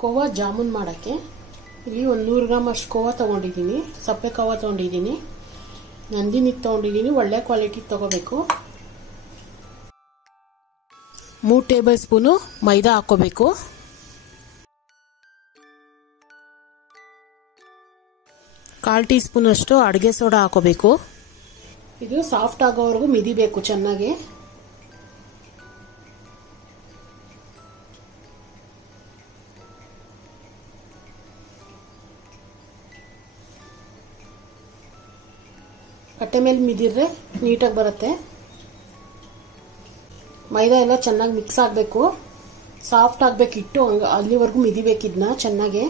ಕೋವಾ ಜಾಮೂನ್ ಮಾಡೋಕ್ಕೆ ಇಲ್ಲಿ ಒಂದು 100 ಗ್ರಾಮ್ ಅಷ್ಟು ಕೋವಾ ತೊಗೊಂಡಿದ್ದೀನಿ. ಸಪ್ಪೆ ಕೋವಾ ತೊಗೊಂಡಿದ್ದೀನಿ. ನಂದಿನಿದು ತೊಗೊಂಡಿದ್ದೀನಿ. ಒಳ್ಳೆ ಕ್ವಾಲಿಟಿ ತೊಗೋಬೇಕು. 3 ಟೇಬಲ್ ಸ್ಪೂನು ಮೈದಾ ಹಾಕೋಬೇಕು. ಕಾಲು ಟೀ ಸ್ಪೂನ್ ಅಷ್ಟು ಅಡುಗೆ ಸೋಡಾ ಹಾಕೋಬೇಕು. ಇದು ಸಾಫ್ಟ್ ಆಗೋವರೆಗೂ ಮಿದಿಬೇಕು ಚೆನ್ನಾಗಿ. ಕಟ್ಟೆ ಮೇಲೆ ಮಿದಿದ್ರೆ ನೀಟಾಗಿ ಬರುತ್ತೆ. ಮೈದಾ ಎಲ್ಲ ಚೆನ್ನಾಗಿ ಮಿಕ್ಸ್ ಆಗಬೇಕು. ಸಾಫ್ಟ್ ಆಗಬೇಕು ಹಿಟ್ಟು. ಅಲ್ಲಿವರೆಗೂ ಮಿದಿಬೇಕಿದ್ನ ಚೆನ್ನಾಗಿ.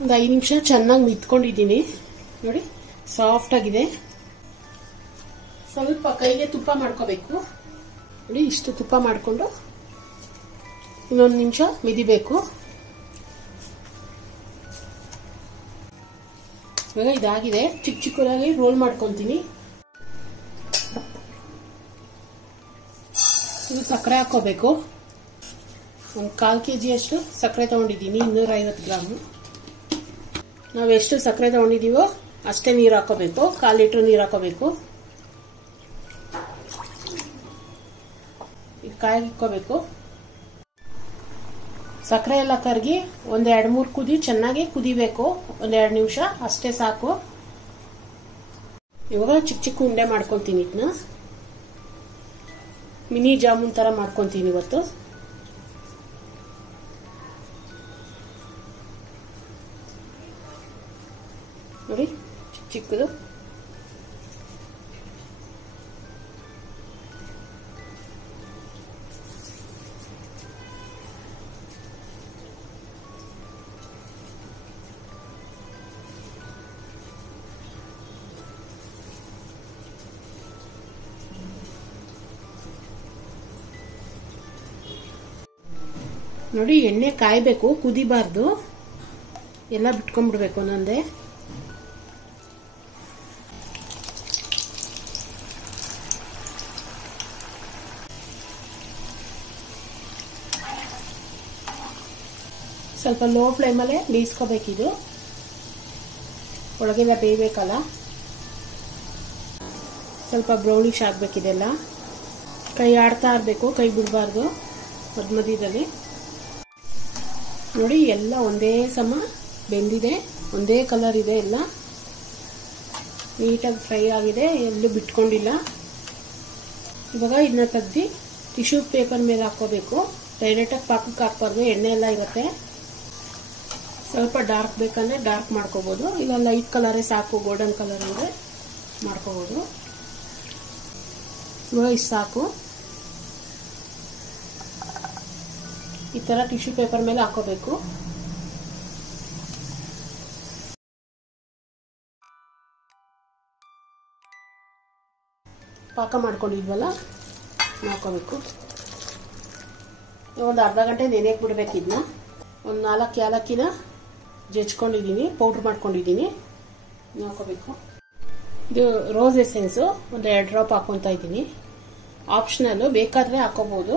ಒಂದು 5 ನಿಮಿಷ ಚೆನ್ನಾಗಿ ಮಿತ್ಕೊಂಡಿದ್ದೀನಿ. ನೋಡಿ ಸಾಫ್ಟ್ ಆಗಿದೆ. ಸ್ವಲ್ಪ ಕೈಗೆ ತುಪ್ಪ ಮಾಡ್ಕೋಬೇಕು. ನೋಡಿ ಇಷ್ಟು ತುಪ್ಪ ಮಾಡಿಕೊಂಡು ಇನ್ನೊಂದು ನಿಮಿಷ ಮಿದಿಬೇಕು. ಇವಾಗ ಇದಾಗಿದೆ. ಚಿಕ್ಕ ಚಿಕ್ಕದಾಗಿ ರೋಲ್ ಮಾಡ್ಕೊತೀನಿ. ಇದು ಸಕ್ಕರೆ ಹಾಕೋಬೇಕು. ಒಂದು 1/4 kg ಅಷ್ಟು ಸಕ್ಕರೆ ತಗೊಂಡಿದ್ದೀನಿ. 250 ಗ್ರಾಮ್. ನಾವು ಎಷ್ಟು ಸಕ್ಕರೆ ತಗೊಂಡಿದ್ದೀವೋ ಅಷ್ಟೇ ನೀರು ಹಾಕೋಬೇಕು. 1/4 ಲೀಟರ್ ನೀರು ಹಾಕೋಬೇಕು. ಇದು ಕಾಯಿಗೆ ಇಕ್ಕೋಬೇಕು. ಸಕ್ಕರೆ ಎಲ್ಲ ಕರಗಿ ಒಂದು 2-3 ಕುದಿ ಚೆನ್ನಾಗಿ ಕುದಿಬೇಕು. ಒಂದು 2 ನಿಮಿಷ ಅಷ್ಟೇ ಸಾಕು. ಇವಾಗ ಚಿಕ್ಕ ಚಿಕ್ಕ ಉಂಡೆ ಮಾಡ್ಕೊತೀನಿ. ಇದನ್ನ ಮಿನಿ ಜಾಮೂನ್ ತರ ಮಾಡ್ಕೊತೀನಿ ಇವತ್ತು. ನೋಡಿ ಚಿಕ್ಕ ಚಿಕ್ಕದು. ನೋಡಿ ಎಣ್ಣೆ ಕಾಯಬೇಕು, ಕುದಿಬಾರ್ದು. ಎಲ್ಲ ಬಿಟ್ಕೊಂಡ್ಬಿಡ್ಬೇಕು ಒಂದೊಂದೇ. ಸ್ವಲ್ಪ ಲೋ ಫ್ಲೇಮಲ್ಲೇ ಬೇಯಿಸ್ಕೋಬೇಕಿದು. ಒಳಗೆಲ್ಲ ಬೇಯಬೇಕಲ್ಲ. ಸ್ವಲ್ಪ ಬ್ರೌನಿಶ್ ಆಗಬೇಕಿದೆಲ್ಲ. ಕೈ ಆಡ್ತಾ ಇರಬೇಕು, ಕೈ ಬಿಡಬಾರ್ದು ಮಧ್ಯದಲ್ಲಿ. ನೋಡಿ ಎಲ್ಲ ಒಂದೇ ಸಮ ಬೆಂದಿದೆ. ಒಂದೇ ಕಲರ್ ಇದೆ. ಎಲ್ಲ ನೀಟಾಗಿ ಫ್ರೈ ಆಗಿದೆ. ಎಲ್ಲೂ ಬಿಟ್ಕೊಂಡಿಲ್ಲ. ಇವಾಗ ಇದನ್ನ ತೆಗ್ದು ಟಿಶ್ಯೂ ಪೇಪರ್ ಮೇಲೆ ಹಾಕೋಬೇಕು. ಡೈರೆಕ್ಟಾಗಿ ಪಾಕಕ್ಕೆ ಹಾಕ್ಬಾರ್ದು. ಎಣ್ಣೆ ಎಲ್ಲ ಇರುತ್ತೆ. ಸ್ವಲ್ಪ ಡಾರ್ಕ್ ಬೇಕಂದ್ರೆ ಡಾರ್ಕ್ ಮಾಡ್ಕೋಬೋದು. ಇಲ್ಲ ಲೈಟ್ ಕಲರೇ ಸಾಕು. ಗೋಲ್ಡನ್ ಕಲರ್ ಅಂದರೆ ಮಾಡ್ಕೋಬೋದು. ಇವಾಗ ಇಷ್ಟು ಸಾಕು. ಈ ತರ ಟಿಶ್ಯೂ ಪೇಪರ್ ಮೇಲೆ ಹಾಕೋಬೇಕು. ಪಾಕ ಮಾಡ್ಕೊಂಡಿದ್ವಲ್ಲ ಹಾಕೋಬೇಕು. ಒಂದು ಅರ್ಧ ಗಂಟೆ ನೆನೆಯಕ್ಕೆ ಬಿಡ್ಬೇಕು. ಇದನ್ನ ಒಂದು 4 ಏಲಕ್ಕಿನ ಜಜ್ಕೊಂಡಿದ್ದೀನಿ, ಪೌಡ್ರ್ ಮಾಡ್ಕೊಂಡಿದ್ದೀನಿ. ಹಾಕೋಬೇಕು. ಇದು ರೋಸ್ ಎಸೆನ್ಸು ಒಂದು 2 ಡ್ರಾಪ್ ಹಾಕೊತಾ ಇದ್ದೀನಿ. ಆಪ್ಷನಲ್ಲು, ಬೇಕಾದರೆ ಹಾಕೋಬೋದು.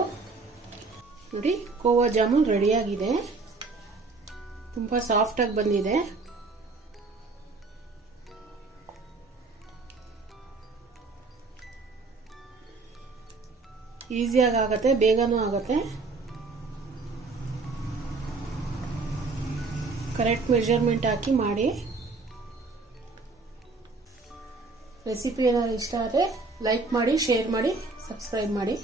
ನೋಡಿ ಕೋವಾ ಜಾಮೂನ್ ರೆಡಿಯಾಗಿದೆ. ತುಂಬ ಸಾಫ್ಟಾಗಿ ಬಂದಿದೆ. ಈಸಿಯಾಗಿ ಆಗುತ್ತೆ, ಬೇಗನೂ ಆಗುತ್ತೆ. ಕರೆಕ್ಟ್ ಮೆಜರ್ಮೆಂಟ್ ಹಾಕಿ ಮಾಡಿ. ರೆಸಿಪಿ ಏನಾದ್ರು ಇಷ್ಟ ಆದರೆ ಲೈಕ್ ಮಾಡಿ, ಶೇರ್ ಮಾಡಿ, ಸಬ್ಸ್ಕ್ರೈಬ್ ಮಾಡಿ.